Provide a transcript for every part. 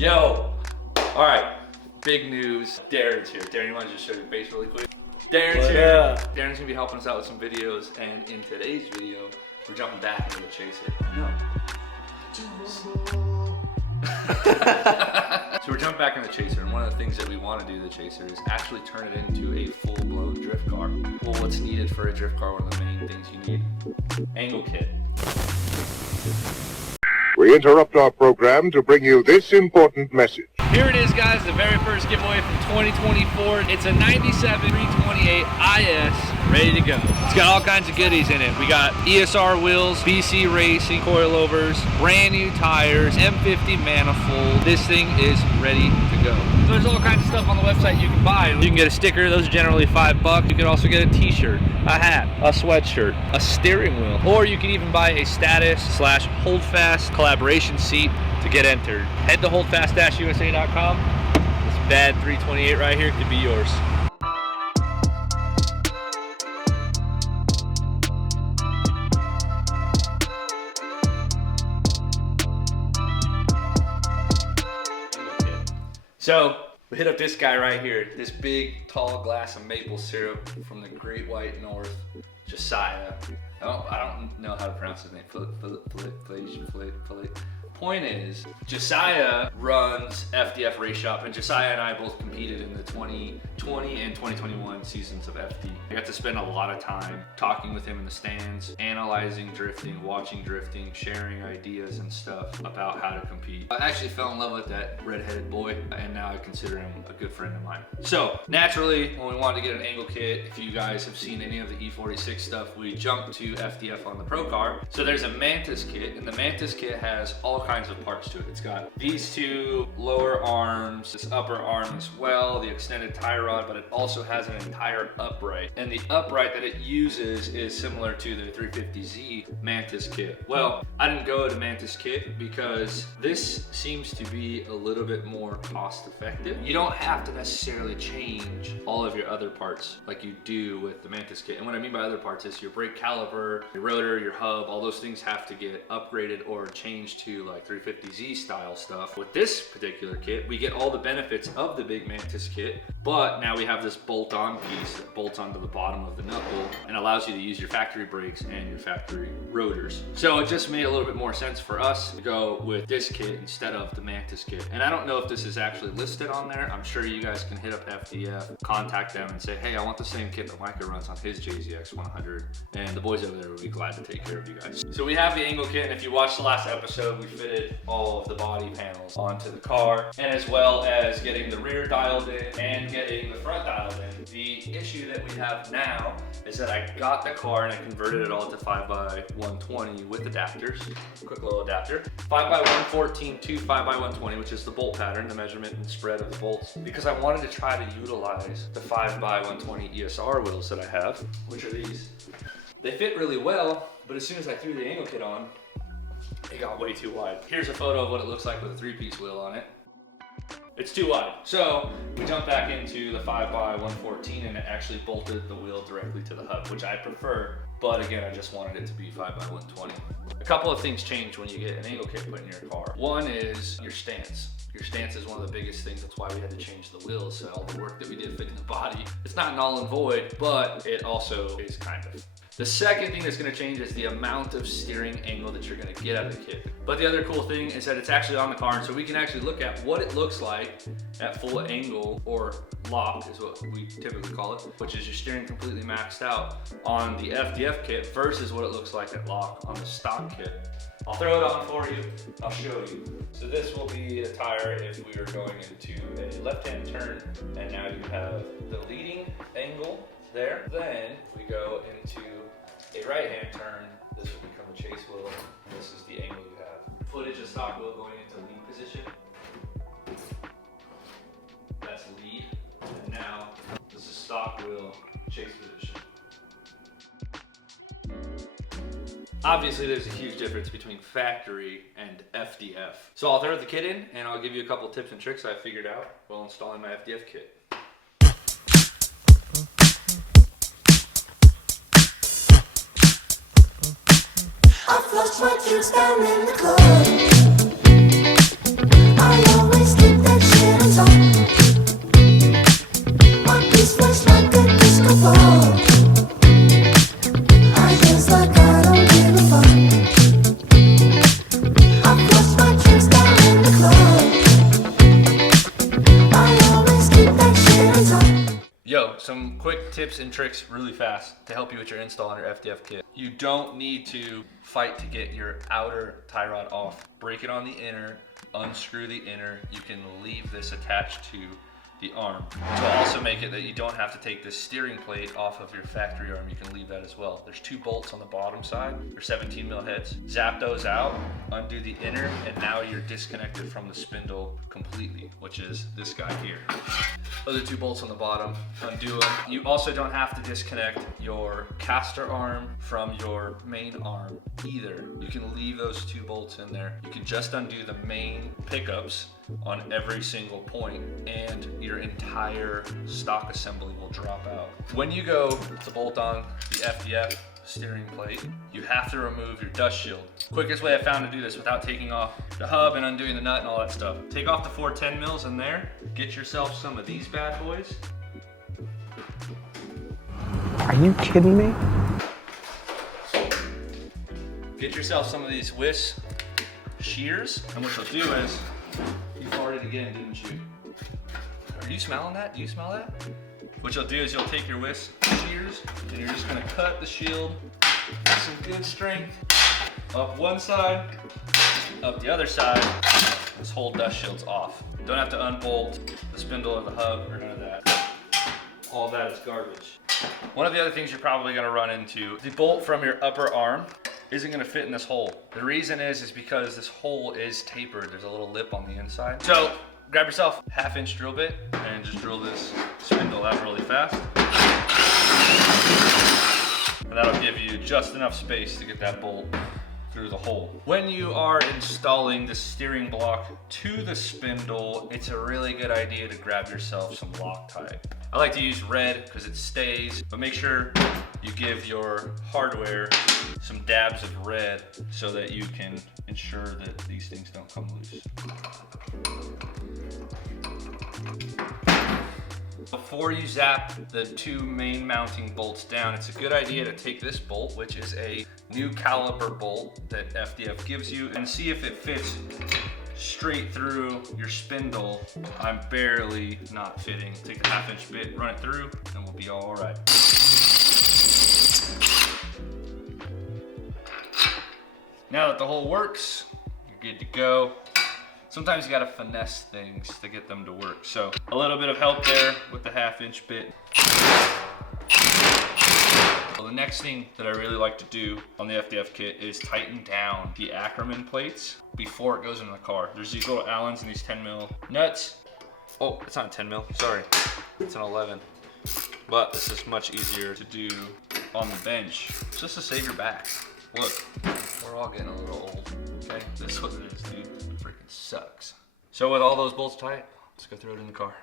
Yo! Alright, big news. Darren's here. Darren, you want to just show your face really quick? Darren's here. Darren's going to be helping us out with some videos, and in today's video, we're jumping back into the Chaser. So we're jumping back in the Chaser, and one of the things that we want to do with the Chaser is actually turn it into a full-blown drift car. Well, what's needed for a drift car, one of the main things you need? Angle kit. We interrupt our program to bring you this important message. Here it is, guys, the very first giveaway from 2024. It's a 97 328 IS, ready to go. It's got all kinds of goodies in it. We got ESR wheels, BC Racing coilovers, brand new tires, M50 manifold. This thing is ready to go. So there's all kinds of stuff on the website you can buy. You can get a sticker, those are generally $5. You can also get a t-shirt, a hat, a sweatshirt, a steering wheel, or you can even buy a status/holdfast collaboration seat to get entered. Head to holdfast-usa.com. This bad 328 right here could be yours. So we hit up this guy right here, this big tall glass of maple syrup from the Great White North, Josiah. I don't know how to pronounce his name. Point is, Josiah runs FDF Race Shop, and Josiah and I both competed in the 2020 and 2021 seasons of FD. I got to spend a lot of time talking with him in the stands, analyzing drifting, watching drifting, sharing ideas and stuff about how to compete. I actually fell in love with that redheaded boy, and now I consider him a good friend of mine. So naturally, when we wanted to get an angle kit, if you guys have seen any of the E46 stuff, we jumped to FDF on the Pro Car. So there's a Mantis kit, and the Mantis kit has all kinds of parts to it. It's got these two lower arms, this upper arm as well, the extended tie rod, but it also has an entire upright. And the upright that it uses is similar to the 350Z Mantis kit. Well, I didn't go to Mantis kit because this seems to be a little bit more cost effective. You don't have to necessarily change all of your other parts like you do with the Mantis kit. And what I mean by other parts is your brake caliper, your rotor, your hub, all those things have to get upgraded or changed to like 350Z style stuff. With this particular kit, we get all the benefits of the big Mantis kit, but now we have this bolt-on piece that bolts onto the bottom of the knuckle and allows you to use your factory brakes and your factory rotors. So it just made a little bit more sense for us to go with this kit instead of the Mantis kit. And I don't know if this is actually listed on there. I'm sure you guys can hit up FDF, contact them and say, hey, I want the same kit that Micah runs on his JZX 100. And the boys over there will be glad to take care of you guys. So we have the angle kit, and if you watched the last episode, we fitted all of the body panels onto the car, and as well as getting the rear dialed in and getting the front dialed in. The issue that we have now is that I got the car and I converted it all to 5x120 with adapters. Quick little adapter. 5x114 to 5x120, which is the bolt pattern, the measurement and spread of the bolts, because I wanted to try to utilize the 5x120 ESR wheels that I have, which are these. They fit really well, but as soon as I threw the angle kit on, it got way too wide. Here's a photo of what it looks like with a 3-piece wheel on it. It's too wide. So we jumped back into the 5x114 and it actually bolted the wheel directly to the hub, which I prefer, but again, I just wanted it to be 5x120. A couple of things change when you get an angle kit put in your car. One is your stance. Your stance is one of the biggest things. That's why we had to change the wheels. So all the work that we did fitting the body, it's not null and void, but it also is kind of. The second thing that's going to change is the amount of steering angle that you're going to get out of the kit. But the other cool thing is that it's actually on the car, and so we can actually look at what it looks like at full angle, or lock is what we typically call it, which is your steering completely maxed out on the FDF kit versus what it looks like at lock on the stock kit. I'll throw it on for you, I'll show you. So this will be the tire if we were going into a left-hand turn, and now you have the leading angle there. Then if we go into a right-hand turn, this will become a chase wheel, and this is the angle you have. Footage of stock wheel going into lead position. That's lead. And now this is stock wheel chase position. Obviously there's a huge difference between factory and FDF. So I'll throw the kit in and I'll give you a couple tips and tricks I figured out while installing my FDF kit. I flush my drinks down in the club. I always some quick tips and tricks really fast to help you with your install on your FDF kit. You don't need to fight to get your outer tie rod off. Break it on the inner, unscrew the inner. You can leave this attached to the arm, which will also make it that you don't have to take this steering plate off of your factory arm. You can leave that as well. There's 2 bolts on the bottom side. They're 17 mil heads. Zap those out, undo the inner, and now you're disconnected from the spindle completely, which is this guy here. Those are 2 bolts on the bottom, undo them. You also don't have to disconnect your caster arm from your main arm either. You can leave those 2 bolts in there. You can just undo the main pickups on every single point, and your entire stock assembly will drop out. When you go to bolt on the FDF steering plate, you have to remove your dust shield. Quickest way I found to do this without taking off the hub and undoing the nut and all that stuff. Take off the 4 10 mils in there, get yourself some of these bad boys. Are you kidding me? Get yourself some of these Wiss shears, and what you'll do is, you farted again, didn't you? Are you smelling that? Do you smell that? What you'll do is you'll take your Wiss shears and you're just gonna cut the shield with some good strength up one side, up the other side. This whole dust shield's off. Don't have to unbolt the spindle or the hub or none of that. All that is garbage. One of the other things you're probably gonna run into, the bolt from your upper arm isn't gonna fit in this hole. The reason is because this hole is tapered. There's a little lip on the inside. So grab yourself a 1/2 inch drill bit and just drill this spindle out really fast. And that'll give you just enough space to get that bolt through the hole. When you are installing the steering block to the spindle, it's a really good idea to grab yourself some Loctite. I like to use red because it stays, but make sure you give your hardware some dabs of red so that you can ensure that these things don't come loose. Before you zap the 2 main mounting bolts down, it's a good idea to take this bolt, which is a new caliper bolt that FDF gives you, and see if it fits straight through your spindle. I'm barely not fitting. Take the 1/2 inch bit, run it through, and we'll be all right. Now that the hole works, you're good to go. Sometimes you gotta finesse things to get them to work. So a little bit of help there with the 1/2 inch bit. Well, the next thing that I really like to do on the FDF kit is tighten down the Ackerman plates before it goes in the car. There's these little Allens and these 10 mil nuts. Oh, it's not a 10 mil, sorry. It's an 11. But this is much easier to do on the bench, just to save your back. Look, we're all getting a little old, okay? This is what it is, dude. It freaking sucks. So with all those bolts tight, let's go throw it in the car.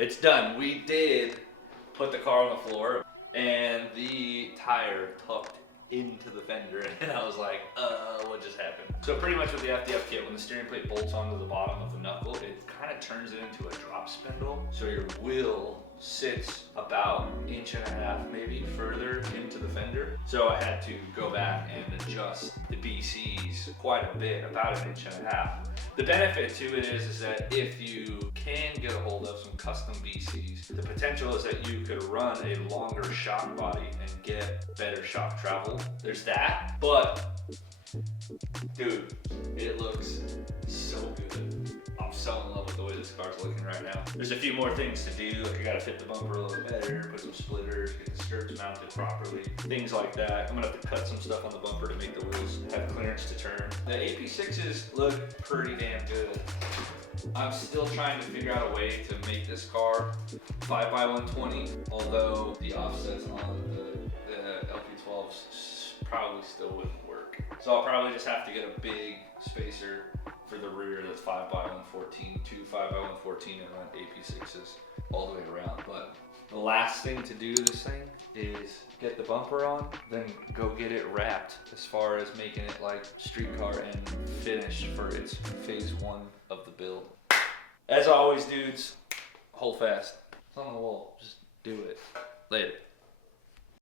It's done. We did put the car on the floor and the tire tucked into the fender, and I was like, what just happened? So pretty much with the FDF kit, when the steering plate bolts onto the bottom of the knuckle, it kind of turns it into a drop spindle. So your wheel sits about 1.5 inches maybe further into the fender. So I had to go back and adjust the BCs quite a bit, about 1.5 inches. The benefit to it is that if you can get a hold of some custom BCs, the potential is that you could run a longer shock body and get better shock travel. There's that, but dude, it looks so good. I'm so in love with the way this car's looking right now. There's a few more things to do, like I gotta fit the bumper a little better, put some splitters, get the skirts mounted properly, things like that. I'm gonna have to cut some stuff on the bumper to make the wheels have clearance to turn. The AP6s look pretty damn good. I'm still trying to figure out a way to make this car 5x120, although the offsets on the LP12s probably still wouldn't work. So I'll probably just have to get a big spacer for the rear that's 5x114, 2 5x114, and run AP6s all the way around. But the last thing to do to this thing is get the bumper on, then go get it wrapped as far as making it like street car and finished for its phase 1 of the build. As always, dudes, hold fast. It's on the wall. Just do it. Later.